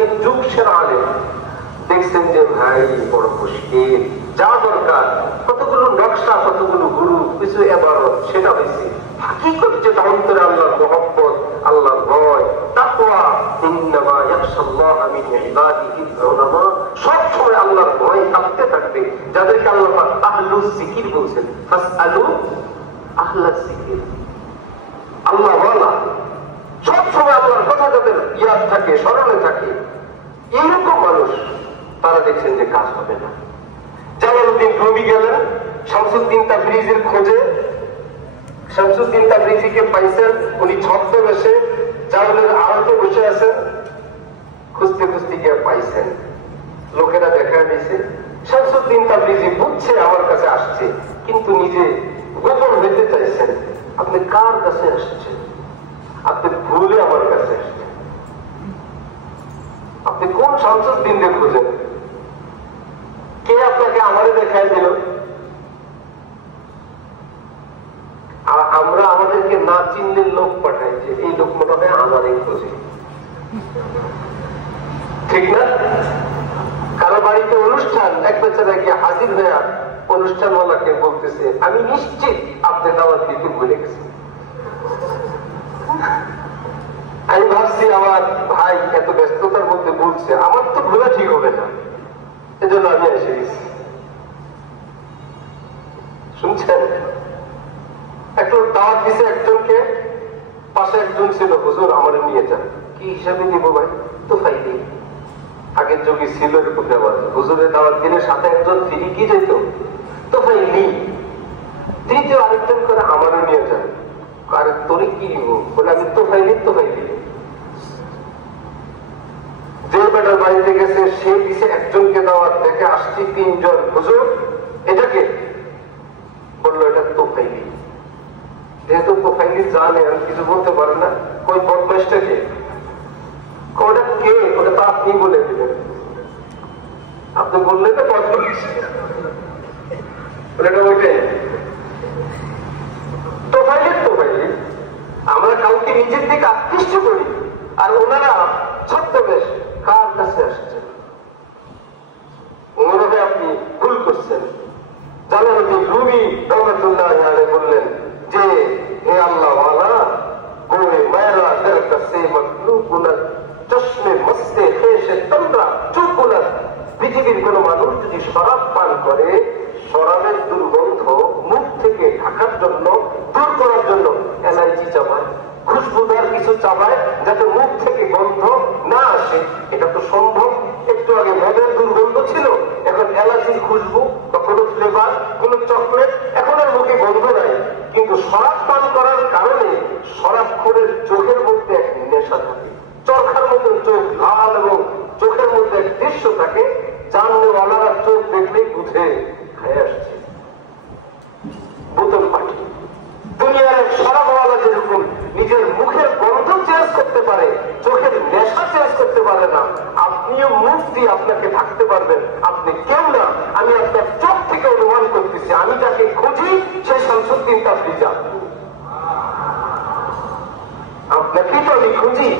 Islamic যুগ সেরা আলেম, দেখছেন যে ভাই বড় মুশকিল, যা দরকার কতগুলো নকশা, কতগুলো গুরু, কিছু এবারত, সেটা হয়েছে হাকিকত যেটা অন্তরে আল্লাহর মহব্বত, আল্লাহর ভয়, তাকওয়া, ইন্নামা ইয়াখশাল্লাহা মিন ইবাদিহিল উলামা, সব সময় আল্লাহর ভয় কাঁপতে থাকবে, যাদেরকে আল্লাহ পাক আহলুস জিকির বলছেন, ফাসআলু আহলাস জিকির, আল্লাহ ওয়ালা, সব সময় আল্লাহর কথা যাদের ইয়াদ থাকে, স্মরণে থাকে, এরকম মানুষ তারা দেখছেন যে কাজ হবে না। জালালউদ্দিন রুমি গেলেন শামসুদ্দিন তাবরিজির খোঁজে, শামসুদ্দিন তাবরিজিকে পাইছেন, উনি ছদ্মবেশে জালালের আড়তে বসে আছেন, খুঁজতে খুঁজতে গিয়ে পাইছেন, লোকেরা দেখা দিয়েছে। শামসুদ্দিন তাবরিজি বুঝছে আমার কাছে আসছে, কিন্তু নিজে গোপন হইতে চাইছেন। আপনি কার কাছে আসছেন? আপনি ভুলে আমার কাছে আসছেন। আপনি কোন শামসুদ্দিনকে খুঁজেন? কে আপনাকে আমারে দেখাই দিল? আমরা আমাদেরকে না চিনলে লোক পাঠাই যে এই লোক মনে হয় আমারই খুঁজে, ঠিক না? কারো বাড়িতে অনুষ্ঠান, এক বেচারা গিয়ে হাজির হয়ে অনুষ্ঠানওয়ালাকে বলতেছে, আমি নিশ্চিত আপনি দাওয়াত দিতে ভুলে গেছেন। আমি ভাবছি আমার ভাই এত ব্যস্ততার মধ্যে বলছে, আমার তো ভুলে ঠিক হবে না, এজন্য আমি এসে গেছি। শুনছেন? একটু দাওয়াত দিছে একজনকে, পাশে একজন ছিল, হুজুর আমার নিয়ে যান। কি হিসাবে নিব ভাই? তো ফাইলি আগের যুগে ছিল এরকম ব্যাপার, হুজুরের দাওয়াত দিলে সাথে একজন ফিরি কি যেত, তো ফাইলি। তৃতীয় আরেকজন করে আমারও নিয়ে যান। আরে তোরে কি নিব? বলে আমি তো ফাইলি, তো ফাইলি। যে বেটার বাড়িতে গেছে সে দিছে একজনকে দাওয়াত, দেখে আসছি তিনজন, হুজুর এটাকে? বললো এটা তো ফাইলি। যেহেতু তো ফাইলি জানে আর কিছু বলতে পারে না, কই বদমাইশটাকে? ওটা কে? ওটা তো আপনি বলে দিলেন। আপনি বললে তো বদমাইশ, এটা ওইটাই তো ফাইলি। তো ফাইলি আমরা কাউকে নিজের দিকে আকৃষ্ট করি, আর ওনারা ছদ্মবেশ কার কাছে আসছেন? ওনারা আপনি ভুল করছেন। জালালউদ্দিন রুমি রহমাতুল্লাহ আলাইহি বললেন যে হে আল্লাহ ওয়ালা, গোয়ে মেরা দরকা সে মখলুকুনা চশমে মস্তে খেশে তমরা চুকুনা। পৃথিবীর কোন মানুষ যদি শরাব পান করে, শরাবের দুর্গন্ধ মুখ থেকে ঢাকার জন্য, দূর করার জন্য এলাইচি চাবায়, খুশবুদার কিছু চাবায়, যাতে মুখ থেকে গন্ধ না আসে। এটা তো সম্ভব। একটু আগে মদের দুর্গন্ধ ছিল, এখন এলাচির খুশবু বা কোনো ফ্লেভার, কোনো চকলেট, এখন আর মুখে গন্ধ নাই। কিন্তু শরাব পান করার কারণে শরাবখোরের চোখের মধ্যে এক নেশা থাকে, চরখার মতন চোখ লাল, এবং চোখের মধ্যে এক দৃশ্য থাকে, জানলেওয়ালারা চোখ দেখলেই বুঝে খায় আসছে বোতল পাটি। দুনিয়ার শরাবওয়ালা যেরকম নিজের মুখের গন্ধ চেঞ্জ করতে পারে, চোখের নেশা চেঞ্জ করতে পারে না, আপনিও মুখ দিয়ে আপনাকে থাকতে পারবেন। আপনি কেউ না, আমি আপনার চোখ থেকে অনুমান করতেছি, আমি যাকে খুঁজি সেই শামসুদ্দিন তাবরিজি। আপনাকেই তো আমি খুঁজি।